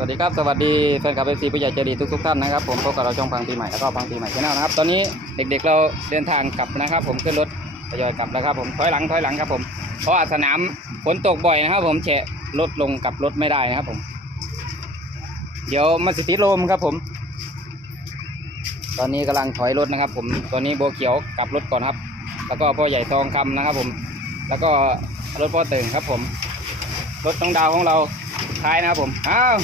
สวัสดีครับ สวัสดีแฟนคลับเอฟซีผู้ใหญ่ใจดีทุกทุกๆท่านนะครับ ผมพบกับเราช่องพังปีใหม่แล้วก็พังปีใหม่ชาแนลนะครับ ตอนนี้เด็กๆเราเดินทางกลับนะครับ ผมขึ้นรถทยอยกลับแล้วครับผมถอยหลังถอยหลังครับผมเพราะว่าสนามฝนตกบ่อยนะครับ ผมแฉะรถลงกับรถไม่ได้นะครับผม เดี๋ยวมาสิติดลมครับผม ตอนนี้กำลังถอยรถนะครับ ผมตอนนี้โบวเขียวกลับรถก่อนครับ แล้วก็พ่อใหญ่ทองคำนะครับ ผม แล้วก็รถพ่อเติ่งครับ ผม รถน้องดาวของเรา ท้ายนะครับผมอ้าว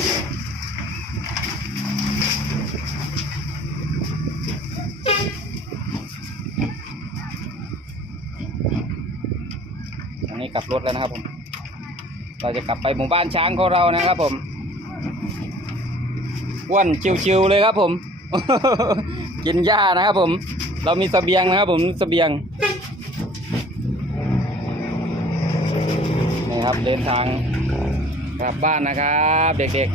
อันนี้กลับรถแล้วนะครับผม เราจะกลับไปหมู่บ้านช้างของเรานะครับผมอ้วนชิวๆเลยครับผม กินหญ้านะครับผม เรามีเสบียงนะครับผมเสบียงนี่ครับเดินทาง กลับบ้านนะครับ เด็ก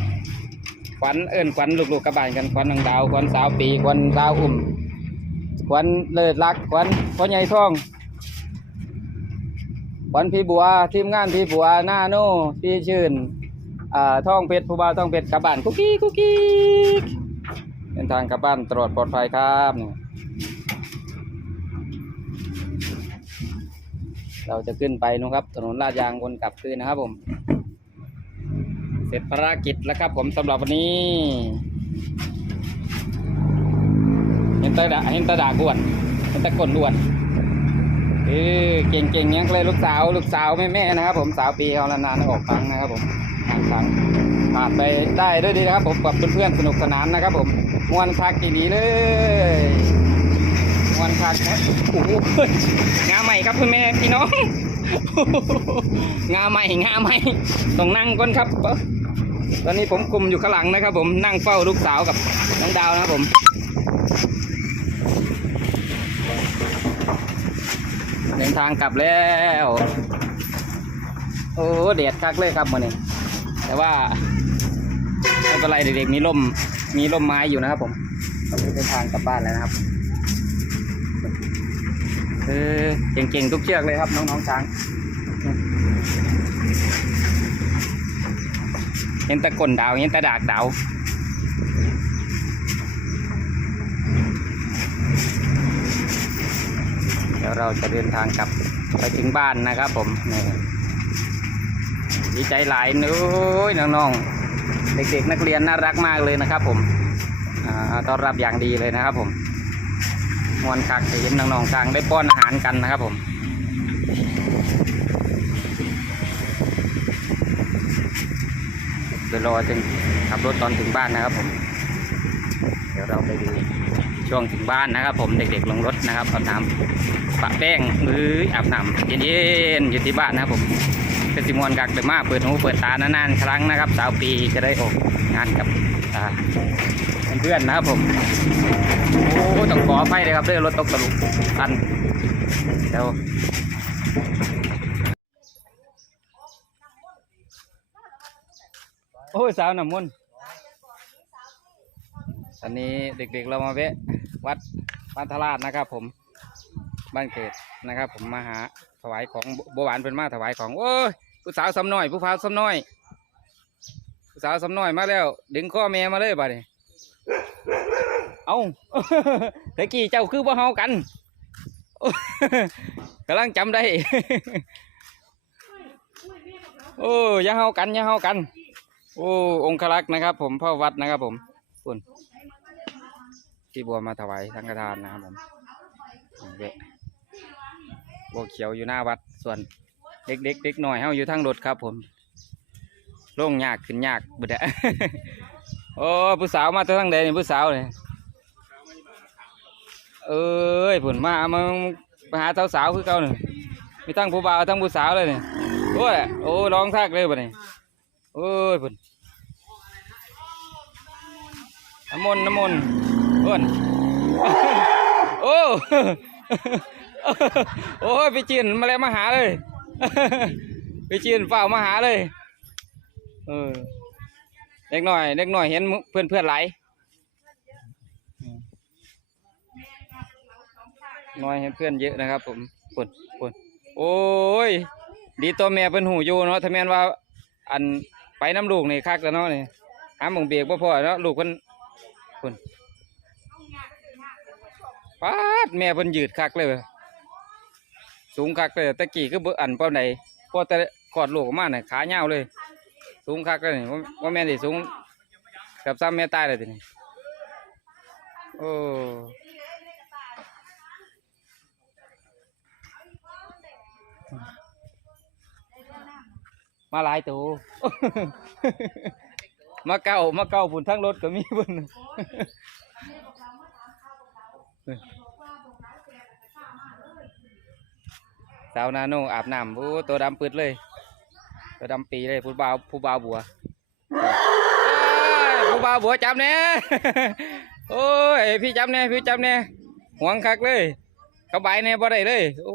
ๆขวัญเอิญขวัญลูกๆกระบานกันขวัญนางดาวขวัญสาวปีขวัญสาวอุ่มขวัญเลิศรักขวัญพ่อใหญ่ท่องขวัญพี่บัวทีมงานพี่บัวหน้าโน่พี่ชื่นอ่าท่องเพชรผู้บ่าวท่องเพชรกลับบ้านกุ๊กกี้กุ๊กกี้เดินทางกลับบ้านตลอดปลอดภัยครับเราจะขึ้นไปนะครับ ถนนลาดยางวนกลับคืนนะครับผม เสร็จภารกิจแล้วครับผมสำหรับวันนี้ เห็นตาดาเห็นตาดากวนเห็นตะกนล้วนเออเก่งๆยังเลยลูกสาว ลูกสาวแม่ๆนะครับ ผมสาวปีเขานานๆออกฟังนะครับผมอ่านฟังผ่านไปได้ด้วยดีนะครับ ผมกับเพื่อนๆสนุกสนานนะครับ ผมมวนคักดีๆเลยมวันคักนะโอ้โหงาใหม่ครับคุณแม่พี่น้องงาใหม่งาใหม่ต้องนั่งก่อนครับ ตอนนี้ผมคุมอยู่ข้างหลังนะครับ ผมนั่งเฝ้าลูกสาวกับน้องดาวนะครับผมเดินทางกลับแล้ว โอ้เด็ดคักเลยครับมันนี้แต่ว่าไม่เป็นไรเด็กๆมีร่มมีร่มไม้อยู่นะครับ ผมตอนนี้เดินทางกลับบ้านแล้วนะครับเออเก่งๆทุกเชือกเลยครับน้องๆช้าง เห็นตะกนดาวเห็นตะดากดาวเดี๋ยวเราจะเดินทางกลับไปถึงบ้านนะครับผมนี่ดีใจหลายนุ้ยน้องๆ เด็กๆ นักเรียนน่ารักมากเลยนะครับผมต้อนรับอย่างดีเลยนะครับผมมวนคักเห็นน้องๆช้างได้ป้อนอาหารกันนะครับผม เดี๋ยวรอจนขับรถตอนถึงบ้านนะครับผม เดี๋ยวเราไปดูช่วงถึงบ้านนะครับ ผมเด็กๆลงรถนะครับอาบน้ำปะแป้งมืออาบน้ำเย็นๆอยู่ที่บ้านนะครับผมเป็นสิมวนกักเดมาเปิดหูเปิดตานานๆครั้งนะครับ สาวปีจะได้ออกงานกับเพื่อนๆนะครับผมโอ้ต้องขออภัยเลยครับเรื่องรถตกตะลุกคันเดี๋ยว โอ้ยสาวน้ำมนต์ตอนนี้เด็กๆเรามาแวะวัดบ้านทราชนะครับ ผม บ้านเกิดนะครับ ผมมาหาถวายของโบหวานเป็นมาถวายของโอ้ยผู้สาวสำน้อยผู้พาวสำน้อย ผู้สาวสำน้อยมาแล้ว ดึงข้อแม่มาเลยบ่เนี่ยเอาตะกี้เจ้าคือบ่เฮากันกำลังจำได้ โอ้อย่าเฮากันอย่าเฮากัน โอ้ องครักษ์นะครับ ผมพ่อวัดนะครับผมคุณที่บัวมาถวายสังฆทานนะครับผมเด็กบัวเขียวอยู่หน้าวัดส่วนเด็กเด็กๆเด็กหน่อยเฮาอยู่ทางรถครับ ผมโล่งยากขึ้นยากบุดะโอ้ผู้สาวมาแต่ทางใดนี่ผู้สาวเลยเอ้ยผุนมามามาหาสาวๆคือเก่าหนึ่งมีทั้งผู้บ่าวทั้งผู้สาวเลยเนี่ยโอ้ยโอ้ร้องทักเลยบ่เนี่ย อ้ยผุนน้ำมนต์น้ำมนต์โอ้นโอ้โอ้ยไปจีนมาแล้วมาหาเลยไปจีนเฝ้ามาหาเลยเออเล็กหน่อยเล็กหน่อยเห็นเพื่อนเพื่อนไหลน้อยให้เพื่อนเยอะนะครับ ผมปวดปวดโอ้ย ดีตัวแม่เป็นหูอยู่เนาะถ้าแม่นว่าอัน ไปน้ำลูกนี่คักแล้วเนาะนี่หาหมองเบรกบ่พอเนาะลูกเพิ่นเพิ่นปาดแม่เพิ่นยืดคักเลยเว้ยสูงคักเลยตะกี้คือบ่อันปานใดพอแต่กอดลูกออกมาน่ะขาเหี่ยวเลย สูงคักเลยนี่บ่บ่แม่นสิสูงกับซ้ำแม่ตายเลยทีนี้โอ้ มาหลายตัว มาเก้ามาเก้าบุญทั้งรถก็มีบุญสาวนาโนอาบน้ำโอ้ตัวดำปืดเลย ตัวดำปีเลยผู้บ่าวผู้บ่าวบัวผู้บ่าวบัวจับแน่โอ้ยพี่จับแน่พี่จับแน่หวงคักเลยเขาใบแน่บ่ได้เลย โอ้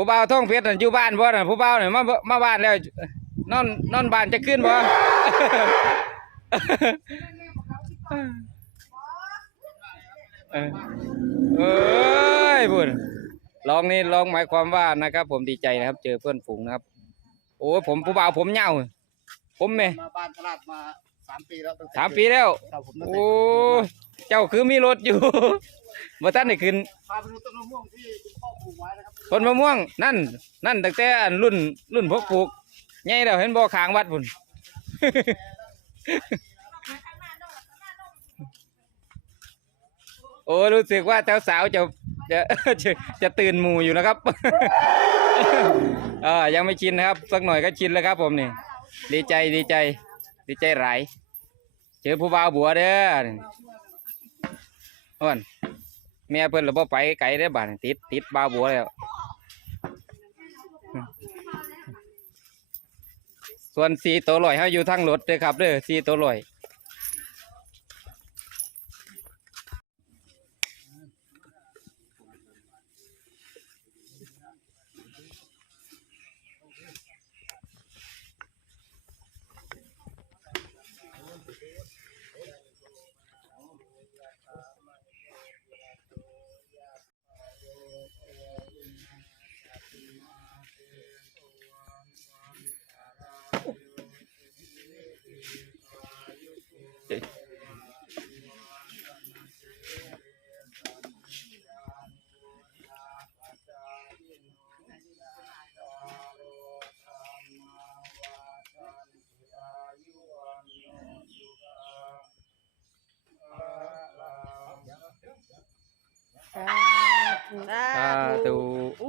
ผู้บ่าวท่องเพชรน่ะอยู่บ้านบ่น่ะผู้บ่าวเนี่ยมามาบ้านแล้ว นอนนอนบ้านจะขึ้นบ่ เออเอ้ยบุญลองนี่ลองหมายความว่านะครับ ผมดีใจนะครับ เจอเพื่อนฝูงนะครับ โอ้ยผมผู้บ่าวผมเหงาผมเม มาบ้านตลาดมา สามปีแล้วตั้งแต่สามปีแล้ว ครับผมตั้งแต่โอ้ยเจ้าคือมีรถอยู่มาท่านได้ขึ้นพาไปดูต้นมะม่วงที่คุณพ่อปลูกไว้นะครับต้นมะม่วง นั่น นั่นตั้งแต่อันรุ่นรุ่นพวกปลูกใหญ่แล้วเห็นบ่อขางวัดพุ่น โอ้รู้สึกว่าเจ้าสาวจะจะจะจะตื่นหมู่อยู่นะครับ เออยังไม่ชินนะครับ สักหน่อยก็ชินแล้วครับผมนี่ ดีใจดีใจ ดีใจหลเจอผู้บ่าวบัวเด้ออ้วนแม่เพิ่นราบ่ไปไกลได้บ้านติดติดบ่าวบัวแล้วส่วนสีตัวลอยเขาอยู่ทั้งรถเด้อครับเด้อสีตัวลอย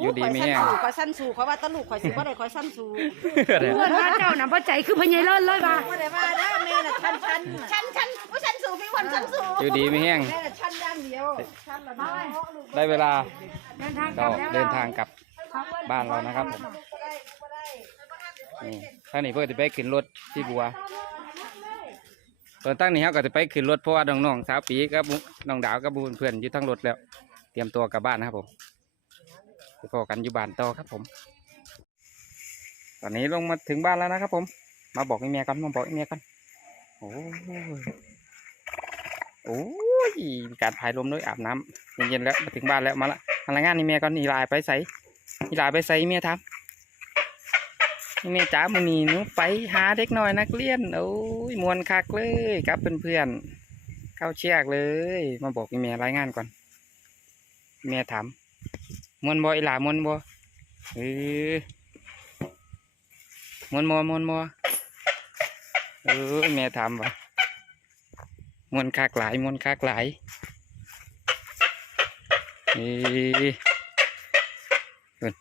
อยู่ดีมีแห้งขอยสั้นสู่ขอยว่าตะลูกขอยสิบ่ได้ขอยสั้นสู่เพื่อนว่าเจ้าน่ะพ่อใจคือพญายเลิศเลยว่ะบ่ได้ว่านะแม่น่ะชันชันชันชันผู้ชันสู่พี่วันชันสู่อยู่ดีมีแห้ง แม่น่ะชันอย่างเดียวชันละน้อยได้เวลาเดินทางกก็ลับแล้วเดินทางกลับบ้านเรานะครับผมนี่ท่างนี้เพื่อจะไปขึ้นรถที่บัว ตอนตั้งนี้เขาก็จะไปขึ้นรถเพราะว่าน้องๆสาวปีกับน้องดาวกับบุญเพื่อนอยู่ทั้งรถแล้ว เตรียมตัวกลับบ้านนะครับผมไป พอกันอยู่บ้านต่อครับผม ตอนนี้ลงมาถึงบ้านแล้วนะครับผม มาบอกไอ้เมียกันมาบอกไอ้เมียกัน โอ้โอ้ยมีการพายลมด้วยอาบน้ำเย็นๆแล้วมาถึงบ้านแล้วมาละมารายงานนี่เมียก่อนนี่ลายไปใส่นี่ลายไปใส่เมียทำเมียจ๋ามือนีหนูไปหาเด็กน้อยนักเรียนโอ้ยมวนคักเลยครับเพื่อนๆเข้าเชือกเลย มาบอกเมียรายงานก่อนเมียถาม มวนบอีหลามวนบ่เออมวนบ่มวนบ่เออแม่ถามว่ามวนคักหลายมวนคักหลายเอ้ยเพิ่น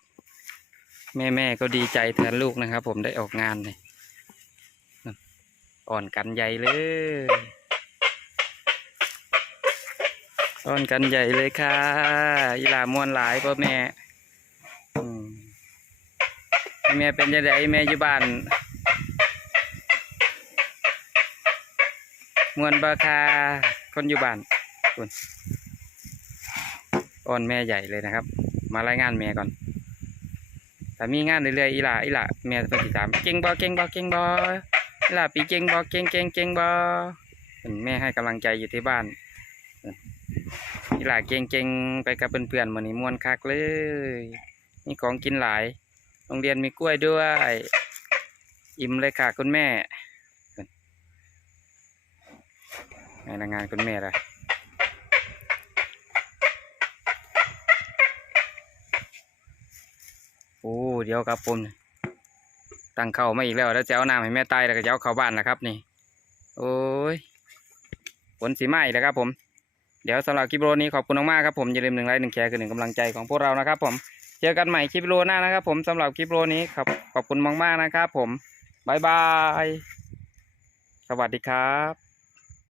แม่แม่ก็ดีใจแทนลูกนะครับ ผมได้ออกงานเนี่ยอ่อนกันใหญ่เลย อ่อนกันใหญ่เลยค่ะอีหลามวนหลายพ่อแม่แม่เป็นยังไงแม่อยู่บ้านมวนบาคาคนอยู่บ้านคุณอ้อนแม่ใหญ่เลยนะครับ มารายงานแม่ก่อนแต่มีงานเรื่อยๆอีหล่าอีหล่าแม่เพิ่นสิถามเก่งบ่เก่งบ่เก่งบ่อีหล่าปีเก่งบ่เก่งเก่งเก่งบ่เพิ่นแม่ให้กำลังใจอยู่ที่บ้าน อีหล่าเก่งเก่งไปกับเพื่อนๆมือนี้มวนคักเลย มีของกินหลาย โรงเรียนมีกล้วยด้วย อิ่มเลยค่ะคุณแม่ให้รายงานคุณแม่เลยโอ้เดี๋ยวครับผมตั้งเข้ามาอีกแล้วแล้วจะเอาน้ำให้แม่ตายแล้วก็จะเอาเข้าบ้านนะครับนี่ โอ้ยฝนสีไหม้แล้วครับผม เดี๋ยวสำหรับคลิปวิดีโอนี้ขอบคุณมากๆครับผมอย่าลืมหนึ่งไลค์หนึ่งแชร์คือหนึ่งกำลังใจของพวกเรานะครับผมเจอกันใหม่คลิปวิดีโอหน้านะครับผมสำหรับคลิปวิดีโอนี้ขอบขอบคุณมากๆนะครับผมบายบายสวัสดีครับ